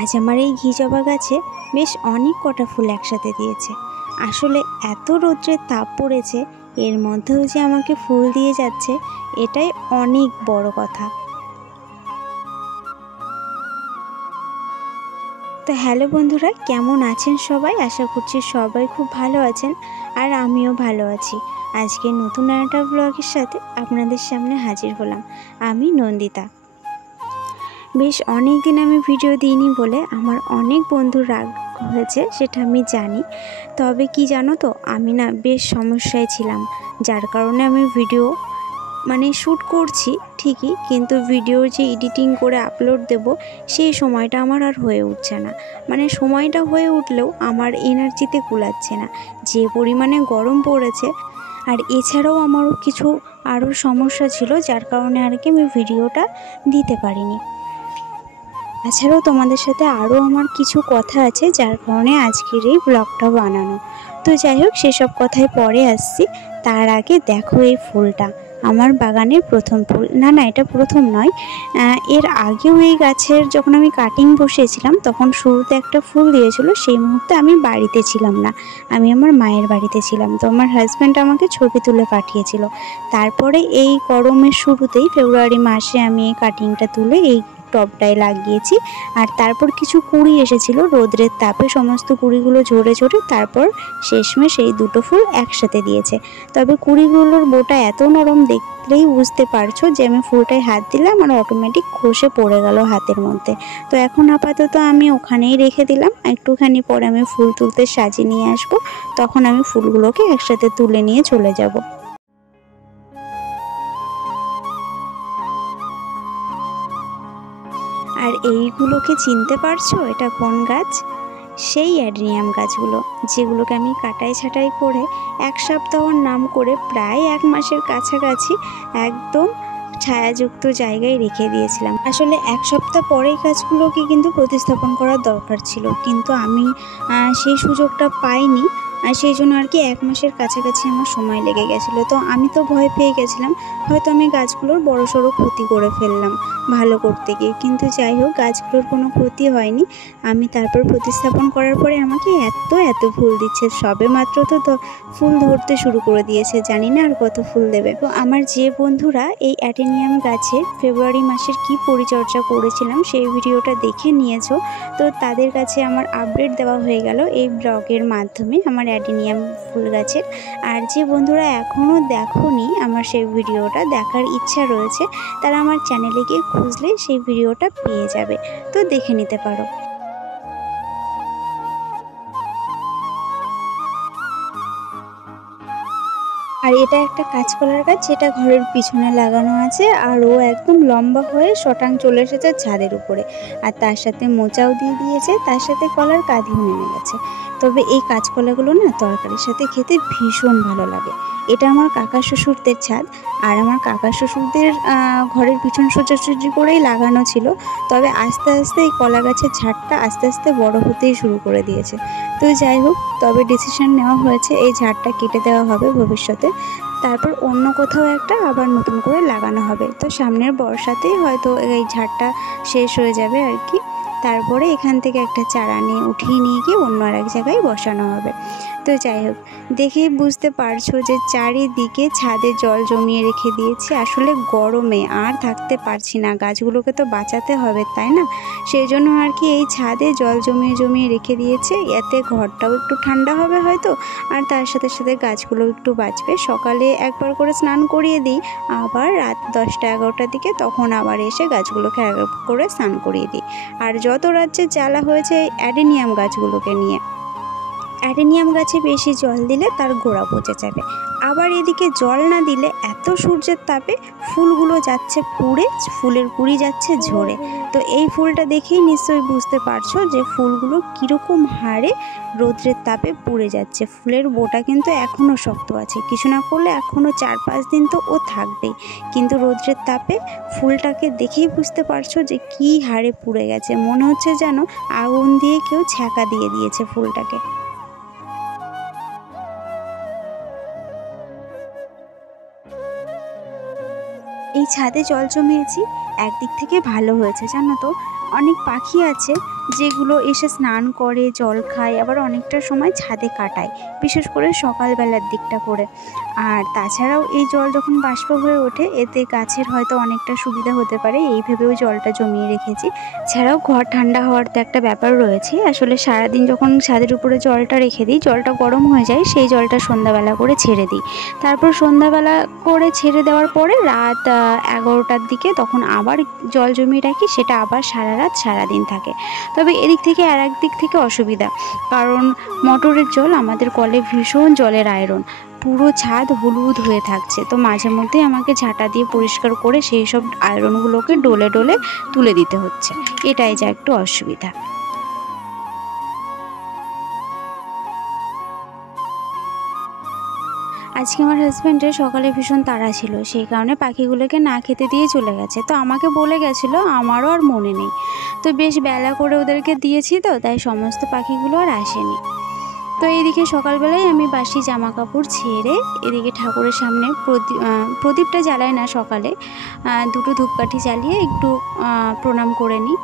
আজ আমার এই ঘি জবা গাছে বেশ অনেক কটা ফুল একসাথে দিয়েছে। আসলে এত রৌদ্রের তাপ পড়েছে, এর মধ্যেও যে আমাকে ফুল দিয়ে যাচ্ছে, এটাই অনেক বড় কথা। তো হ্যালো বন্ধুরা, কেমন আছেন সবাই? আশা করছি সবাই খুব ভালো আছেন, আর আমিও ভালো আছি। আজকে নতুন একটা ব্লগের সাথে আপনাদের সামনে হাজির হলাম। আমি নন্দিতা। বেশ অনেক দিন আমি ভিডিও দিইনি বলে আমার অনেক বন্ধুর রাগ হয়েছে, সেটা আমি জানি। তবে কি জানো তো, আমি না বেশ সমস্যায় ছিলাম, যার কারণে আমি ভিডিও শ্যুট করছি ঠিকই, কিন্তু ভিডিওর যে এডিটিং করে আপলোড দেব সেই সময়টা আমার আর হয়ে উঠছে না। সময়টা হয়ে উঠলেও আমার এনার্জিতে কুলাচ্ছে না, যে পরিমাণে গরম পড়েছে। আর এছাড়াও আমারও কিছু আরও সমস্যা ছিল, যার কারণে আর কি আমি ভিডিওটা দিতে পারিনি। তাছাড়াও তোমাদের সাথে আরও আমার কিছু কথা আছে, যার কারণে আজকের এই ব্লগটা বানানো। তো যাই হোক, সেসব কথায় পরে আসছি। তার আগে দেখো এই ফুলটা, আমার বাগানের প্রথম ফুল। না, এটা প্রথম নয়, এর আগেও এই গাছের যখন আমি কাটিং বসিয়েছিলাম তখন শুরুতে একটা ফুল দিয়েছিল। সেই মুহূর্তে আমি বাড়িতে ছিলাম না, আমি আমার মায়ের বাড়িতে ছিলাম। তো আমার হাজব্যান্ড আমাকে ছবি তুলে পাঠিয়েছিল। তারপরে এই গরমের শুরুতেই ফেব্রুয়ারি মাসে আমি এই কাটিংটা তুলে এই টবটায় লাগিয়েছি। আর তারপর কিছু কুঁড়ি এসেছিল, রোদ্রের তাপে সমস্ত কুঁড়িগুলো ঝরে ঝরে তারপর শেষমেশ এই দুটো ফুল একসাথে দিয়েছে। তবে কুঁড়িগুলোর বোটা এত নরম, দেখলেই বুঝতে পারছো যে আমি ফুলটায় হাত দিলাম আর অটোমেটিক খসে পড়ে গেল হাতের মধ্যে। তো এখন আপাতত আমি ওখানেই রেখে দিলাম, একটুখানি পরে আমি ফুল তুলতে সাজিয়ে নিয়ে আসবো, তখন আমি ফুলগুলোকে একসাথে তুলে নিয়ে চলে যাব। আর এইগুলোকে চিনতে পারছো, এটা কোন গাছ? সেই অ্যাডেনিয়াম গাছগুলো, যেগুলোকে আমি কাটাই ছাঁটাই করে এক সপ্তাহর নাম করে প্রায় 1 মাসের কাছাকাছি একদম ছায়াযুক্ত জায়গায় রেখে দিয়েছিলাম। আসলে 1 সপ্তাহ পরেই গাছগুলোকে কিন্তু প্রতিস্থাপন করার দরকার ছিল, কিন্তু আমি সেই সুযোগটা পাইনি। আর সেই জন্য আর কি 1 মাসের কাছাকাছি আমার সময় লেগে গেছিলো। তো আমি তো ভয় পেয়ে গেছিলাম, হয়তো আমি গাছগুলোর বড়সড় ক্ষতি করে ফেললাম ভালো করতে গিয়ে। কিন্তু যাই হোক, গাছগুলোর কোনো ক্ষতি হয়নি। আমি তারপর প্রতিস্থাপন করার পরে আমাকে এত ফুল দিচ্ছে। সবে মাত্র তো ফুল ধরতে শুরু করে দিয়েছে, জানি না আর কত ফুল দেবে। তো আমার যে বন্ধুরা এই অ্যাডেনিয়াম গাছে ফেব্রুয়ারি মাসের কি পরিচর্যা করেছিলাম সেই ভিডিওটা দেখে নিয়েছো, তো তাদের কাছে আমার আপডেট দেওয়া হয়ে গেল এই ব্লগের মাধ্যমে আমার অ্যাডেনিয়াম ফুল গাছের। আর যে বন্ধুরা এখনও দেখোনি আমার সেই ভিডিওটা, দেখার ইচ্ছা রয়েছে, তারা আমার চ্যানেলে গিয়ে খুঁজলে সেই ভিডিওটা পেয়ে যাবে, তো দেখে নিতে পারো। আর এটা একটা কাঁচকলার গাছ, যেটা ঘরের পিছনে লাগানো আছে, আর ও একদম লম্বা হয়ে শটাং চলে এসেছে ছাদের উপরে। আর তার সাথে মোচাও দিয়ে দিয়েছে, তার সাথে কলার কাঁধিও নেমে গেছে। তবে এই কাঁচকলাগুলো না তরকারির সাথে খেতে ভীষণ ভালো লাগে। এটা আমার কাকা শ্বশুরদের ছাদ, আর আমার কাকা শ্বশুরদের ঘরের পিছন সোজাসুজি করেই লাগানো ছিল। তবে আস্তে আস্তে এই কলা গাছের ঝাড়টা আস্তে আস্তে বড় হতেই শুরু করে দিয়েছে। তো যাই হোক, তবে ডিসিশন নেওয়া হয়েছে এই ঝাড়টা কেটে দেওয়া হবে ভবিষ্যতে, তারপর অন্য কোথাও একটা আবার নতুন করে লাগানো হবে। তো সামনের বর্ষাতেই হয়তো এই ঝাড়টা শেষ হয়ে যাবে আর কি। তারপরে এখান থেকে একটা চারা নিয়ে উঠিয়ে নিয়ে গিয়ে অন্য আর এক জায়গায় বসানো হবে। তো যাই হোক, দেখেই বুঝতে পারছো যে চারিদিকে ছাদে জল জমিয়ে রেখে দিয়েছি। আসলে গরমে আর থাকতে পারছি না, গাছগুলোকে তো বাঁচাতে হবে, তাই না? সেই জন্য আর কি এই ছাদে জল জমিয়ে জমিয়ে রেখে দিয়েছে, এতে ঘরটাও একটু ঠান্ডা হবে হয়তো, আর তার সাথে সাথে গাছগুলো একটু বাঁচবে। সকালে একবার করে স্নান করিয়ে দিই, আবার রাত 10টা-11টার দিকে তখন আবার এসে গাছগুলোকে একবার করে স্নান করিয়ে দিই। আর যত রাজ্যে জ্বালা হয়েছে এই অ্যাডেনিয়াম গাছগুলোকে নিয়ে। অ্যাডেনিয়াম গাছে বেশি জল দিলে তার গোড়া পচে যাবে, আবার এদিকে জল না দিলে এত সূর্যের তাপে ফুলগুলো যাচ্ছে পুড়ে, ফুলের কুঁড়ি যাচ্ছে ঝরে। তো এই ফুলটা দেখেই নিশ্চয়ই বুঝতে পারছো যে ফুলগুলো কীরকম হারে রৌদ্রের তাপে পুড়ে যাচ্ছে। ফুলের বোটা কিন্তু এখনও শক্ত আছে, কিছু না করলে এখনও 4-5 দিন তো ও থাকবেই, কিন্তু রৌদ্রের তাপে ফুলটাকে দেখেই বুঝতে পারছো যে কী হারে পুড়ে গেছে। মনে হচ্ছে যেন আগুন দিয়ে কেউ ছ্যাঁকা দিয়ে দিয়েছে ফুলটাকে। এই ছাদে জল জমিয়েছি, একদিক থেকে ভালো হয়েছে জানো তো, অনেক পাখি আছে যেগুলো এসে স্নান করে, জল খায়, আবার অনেকটা সময় ছাদে কাটায়, বিশেষ করে সকালবেলার দিকটা করে। আর তাছাড়াও এই জল যখন বাষ্প হয়ে ওঠে এতে গাছের হয়তো অনেকটা সুবিধা হতে পারে, এই ভেবেও জলটা জমিয়ে রেখেছি। ছাড়াও ঘর ঠান্ডা হওয়ার তো একটা ব্যাপার রয়েছে। আসলে সারাদিন যখন ছাদের উপরে জলটা রেখে দিই, জলটা গরম হয়ে যায়, সেই জলটা সন্ধ্যাবেলা করে ছেড়ে দিই। তারপর সন্ধ্যাবেলা করে ছেড়ে দেওয়ার পরে রাত 11টার দিকে তখন আবার জল জমিয়ে রাখি, সেটা আবার সারা রাত সারাদিন থাকে। তবে এদিক থেকে আর এক দিক থেকে অসুবিধা, কারণ মোটরের জল আমাদের কলে ভীষণ জলের আয়রন, পুরো ছাদ হলুদ হয়ে থাকছে। তো মাঝে মধ্যে আমাকে ঝাঁটা দিয়ে পরিষ্কার করে সেই সব আয়রনগুলোকে ডলে ডলে তুলে দিতে হচ্ছে, এটাই যা একটু অসুবিধা। আজকে আমার হাজব্যান্ডের সকালে ভীষণ তাড়া ছিল, সেই কারণে পাখিগুলোকে না খেতে দিয়ে চলে গেছে। তো আমাকে বলে গেছিলো, আমারও আর মনে নেই। তো বেশ বেলা করে ওদেরকে দিয়েছি, তো তাই সমস্ত পাখিগুলো আর আসেনি। তো এইদিকে সকালবেলায় আমি বাসি জামা কাপড় ছেড়ে এদিকে ঠাকুরের সামনে প্রদীপটা জ্বালাই না, সকালে দুটো ধূপকাঠি জ্বালিয়ে একটু প্রণাম করে নিই।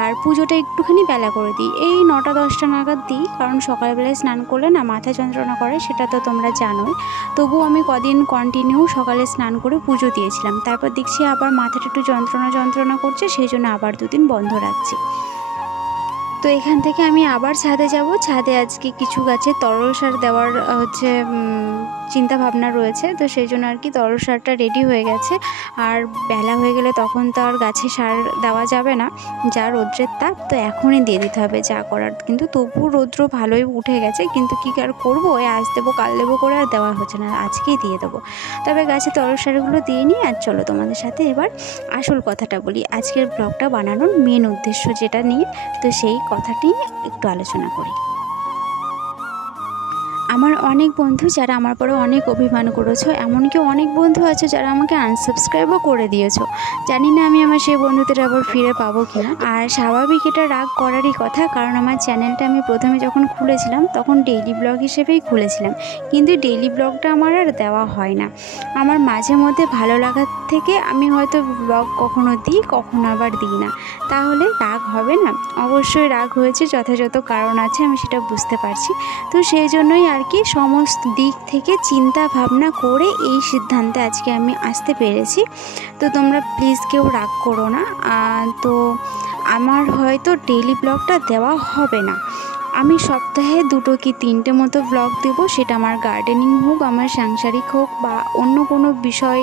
আর পুজোটা একটুখানি বেলা করে দিই, এই 9টা-10টা নাগাদ দিই, কারণ সকালবেলায় স্নান করলে না মাথা যন্ত্রণা করে, সেটা তো তোমরা জানোই। তবুও আমি কদিন কন্টিনিউ সকালে স্নান করে পুজো দিয়েছিলাম, তারপর দেখছি আবার মাথাটা একটু যন্ত্রণা করছে, সেই জন্য আবার 2 দিন বন্ধ রাখছি। তো এখান থেকে আমি আবার ছাদে যাব। ছাদে আজকে কিছু গাছে তরল সার দেওয়ার চিন্তা ভাবনা রয়েছে, তো সেই জন্য আর কি তরল সারটা রেডি হয়ে গেছে। আর বেলা হয়ে গেলে তখন তো আর গাছে সার দেওয়া যাবে না, যা রৌদ্রের তাপ, তো এখনই দিয়ে দিতে হবে যা করার। কিন্তু তবু রৌদ্র ভালোই উঠে গেছে, কিন্তু কী আর করবো, ওই আজ দেবো কাল দেবো করে আর দেওয়া হচ্ছে না, আজকেই দিয়ে দেবো। তবে গাছে তরল সারগুলো দিয়ে নিই। আর চলো তোমাদের সাথে এবার আসল কথাটা বলি, আজকের ব্লগটা বানানোর মেন উদ্দেশ্য যেটা নিয়ে, তো সেই কথাটি একটু আলোচনা করি। আমার অনেক বন্ধু যারা আমার পরে অনেক অভিমান করেছো, এমনকি অনেক বন্ধু আছে যারা আমাকে আনসাবস্ক্রাইবও করে দিয়েছো। জানি না আমি আমার সেই বন্ধুদের আবার ফিরে পাবো কিনা। আর স্বাভাবিক, এটা রাগ করারই কথা, কারণ আমার চ্যানেলটা আমি প্রথমে যখন খুলেছিলাম তখন ডেইলি ব্লগ হিসেবেই খুলেছিলাম, কিন্তু ডেইলি ব্লগটা আমার আর দেওয়া হয় না। আমার মাঝে মধ্যে ভালো লাগার থেকে আমি হয়তো ব্লগ কখনো দিই, কখনো আবার দিই না। তাহলে রাগ হবে না? অবশ্যই রাগ হয়েছে, যথাযথ কারণ আছে, আমি সেটা বুঝতে পারছি। তো সেই জন্যই আর কি সমস্ত দিক থেকে চিন্তা ভাবনা করে এই সিদ্ধান্তে আজকে আমি আসতে পেরেছি। তো তোমরা প্লিজ কেউ রাগ করো না। তো আমার হয়তো ডেইলি ব্লগটা দেওয়া হবে না, আমি সপ্তাহে 2 কি 3টে মতো ব্লগ দেবো, সেটা আমার গার্ডেনিং হোক, আমার সাংসারিক হোক, বা অন্য কোনো বিষয়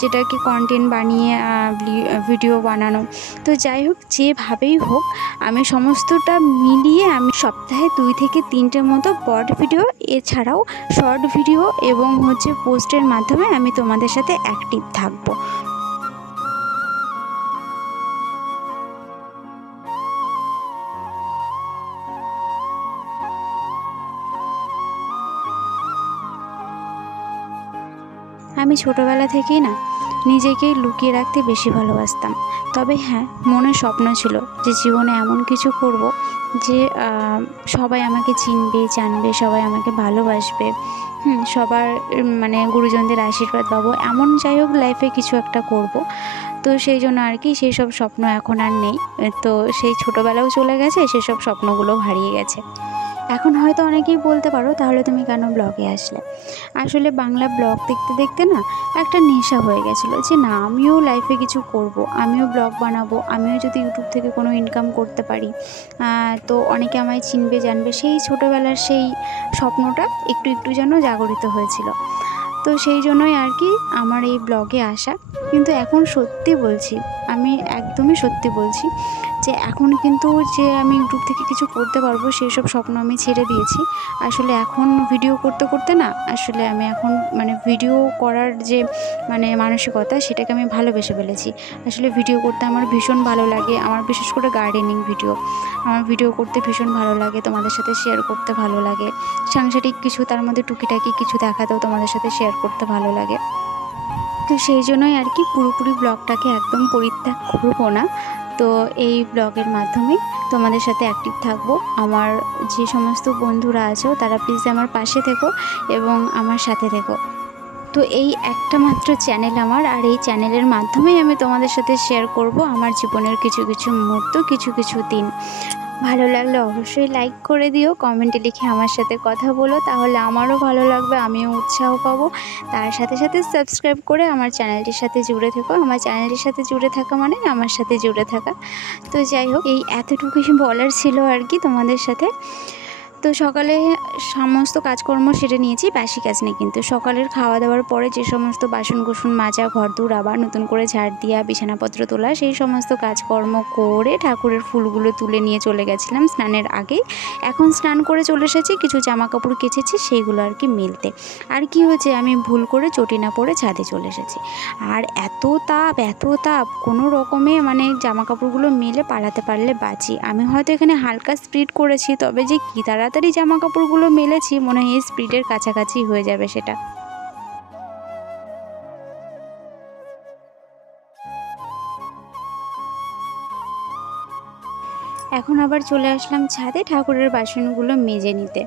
যেটাকে কন্টেন্ট বানিয়ে ভিডিও বানানো। তো যাই হোক, যেভাবেই হোক, আমি সমস্তটা মিলিয়ে আমি সপ্তাহে 2 থেকে 3টে মতো ব্রড ভিডিও, এছাড়াও শর্ট ভিডিও এবং পোস্টের মাধ্যমে আমি তোমাদের সাথে অ্যাক্টিভ থাকবো। আমি ছোটোবেলা থেকেই না নিজেকেই লুকিয়ে রাখতে বেশি ভালোবাসতাম। তবে হ্যাঁ, মনে স্বপ্ন ছিল যে জীবনে এমন কিছু করব যে সবাই আমাকে চিনবে, জানবে, সবাই আমাকে ভালোবাসবে, সবার মানে গুরুজনদের আশীর্বাদ পাবো, এমন যাই হোক লাইফে কিছু একটা করব। তো সেই জন্য আর কি সেই সব স্বপ্ন এখন আর নেই। তো সেই ছোটোবেলাও চলে গেছে, সেসব স্বপ্নগুলো হারিয়ে গেছে। এখন হয়তো অনেকেই বলতে পারো, তাহলে তুমি কেন ব্লগে আসলে? আসলে বাংলা ব্লগ দেখতে দেখতে না একটা নেশা হয়ে গেছিলো যে না, আমিও লাইফে কিছু করব, আমিও ব্লগ বানাবো, আমিও যদি ইউটিউব থেকে কোনো ইনকাম করতে পারি, তো অনেকে আমায় চিনবে, জানবে। সেই ছোটোবেলার সেই স্বপ্নটা একটু একটু যেন জাগরিত হয়েছিল। তো সেই জন্যই আর কি আমার এই ব্লগে আসা। কিন্তু এখন সত্যি বলছি, আমি একদমই সত্যি বলছি যে এখন কিন্তু যে আমি ইউটিউব থেকে কিছু করতে পারবো সেই সব স্বপ্ন আমি ছেড়ে দিয়েছি। আসলে এখন ভিডিও করতে করতে না, আসলে আমি এখন মানে ভিডিও করার যে মানে মানসিকতা, সেটাকে আমি ভালোবেসে ফেলেছি। আসলে ভিডিও করতে আমার ভীষণ ভালো লাগে, আমার বিশেষ করে গার্ডেনিং ভিডিও আমার ভিডিও করতে ভীষণ ভালো লাগে, তোমাদের সাথে শেয়ার করতে ভালো লাগে। সাংসারিক কিছু, তার মধ্যে টুকিটাকি কিছু দেখাতেও তোমাদের সাথে শেয়ার করতে ভালো লাগে। তো সেই জন্যই আর কি পুরোপুরি ব্লগটাকে একদম পরিত্যাগ করবো না। তো এই ব্লগের মাধ্যমে তোমাদের সাথে অ্যাক্টিভ থাকবো। আমার যে সমস্ত বন্ধুরা আছো তারা প্লিজ আমার পাশে থেকো এবং আমার সাথে থেকো। তো এই একটা মাত্র চ্যানেল আমার, আর এই চ্যানেলের মাধ্যমেই আমি তোমাদের সাথে শেয়ার করব আমার জীবনের কিছু কিছু মুহূর্ত, কিছু কিছু দিন। ভালো লাগলে অবশ্যই লাইক করে দিও, কমেন্টে লিখে আমার সাথে কথা বলো, তাহলে আমারও ভালো লাগবে, আমিও উৎসাহ পাবো। তার সাথে সাথে সাবস্ক্রাইব করে আমার চ্যানেলটির সাথে জুড়ে থেকো। আমার চ্যানেলটির সাথে জুড়ে থাকা মানে আমার সাথে জুড়ে থাকা। তো যাই হোক, এই এতটুকুই বলার ছিল আর কি তোমাদের সাথে। তো সকালে সমস্ত কাজকর্ম সেরে নিয়েছি, বাসি কাজ নেই কিন্তু। সকালের খাওয়া দাওয়ার পরে যে সমস্ত বাসন কোসন মাজা, ঘরদোর আবার নতুন করে ঝাড় দেওয়া, বিছানাপত্র তোলা, সেই সমস্ত কাজকর্ম করে ঠাকুরের ফুলগুলো তুলে নিয়ে চলে গেছিলাম স্নানের আগেই। এখন স্নান করে চলে এসেছি, কিছু জামা কাপড় কেচেছি সেইগুলো আর কি মেলতে। আর কি হয়েছে, আমি ভুল করে চটি না পরে ছাদে চলে এসেছি। আর এত তাপ, কোনো রকমে মানে জামা কাপড়গুলো মেলে পালাতে পারলে বাঁচি। আমি হয়তো এখানে হালকা স্পিড করেছি, তবে যে কী তাড়াতাড়ি জামা কাপড়গুলো মেলেছি, মনে হয় স্পিডের কাছাকাছি হয়ে যাবে সেটা। এখন আবার চলে আসলাম ছাদে ঠাকুরের বাসনগুলো মেজে নিতে।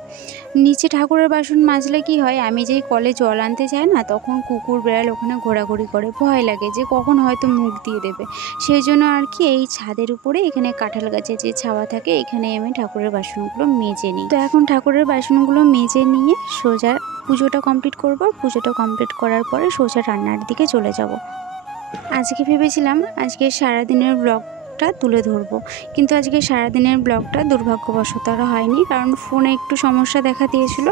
নিচে ঠাকুরের বাসন মাজলে কি হয়, আমি যেই কলে জল আনতে যাই না, তখন কুকুর বেড়াল ওখানে ঘোরাঘুরি করে, ভয় লাগে যে কখন হয়তো মুখ দিয়ে দেবে। সেই জন্য আর কি এই ছাদের উপরে, এখানে কাঁঠাল গাছে যে ছাওয়া থাকে, এখানে আমি ঠাকুরের বাসনগুলো মেজে নিই। তো এখন ঠাকুরের বাসনগুলো মেজে নিয়ে সোজা পুজোটা কমপ্লিট করব। পুজোটা কমপ্লিট করার পরে সোজা রান্নার দিকে চলে যাব। আজকে ভেবেছিলাম আজকে সারাদিনের ব্লগটা তুলে ধরবো, কিন্তু আজকে সারাদিনের ব্লগটা দুর্ভাগ্যবশত আর হয়নি, কারণ ফোনে একটু সমস্যা দেখা দিয়েছিল।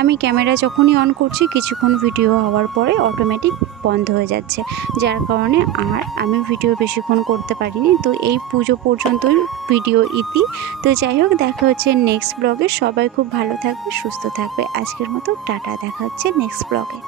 আমি ক্যামেরা যখনই অন করছি, কিছুক্ষণ ভিডিও হওয়ার পরে অটোমেটিক বন্ধ হয়ে যাচ্ছে, যার কারণে আর আমি ভিডিও বেশিক্ষণ করতে পারিনি। তো এই পুজো পর্যন্তই ভিডিও ইতি। তো যাই হোক, দেখা হচ্ছে নেক্সট ব্লগে। সবাই খুব ভালো থাকবে, সুস্থ থাকবে। আজকের মতো টাটা, দেখা হচ্ছে নেক্সট ব্লগে।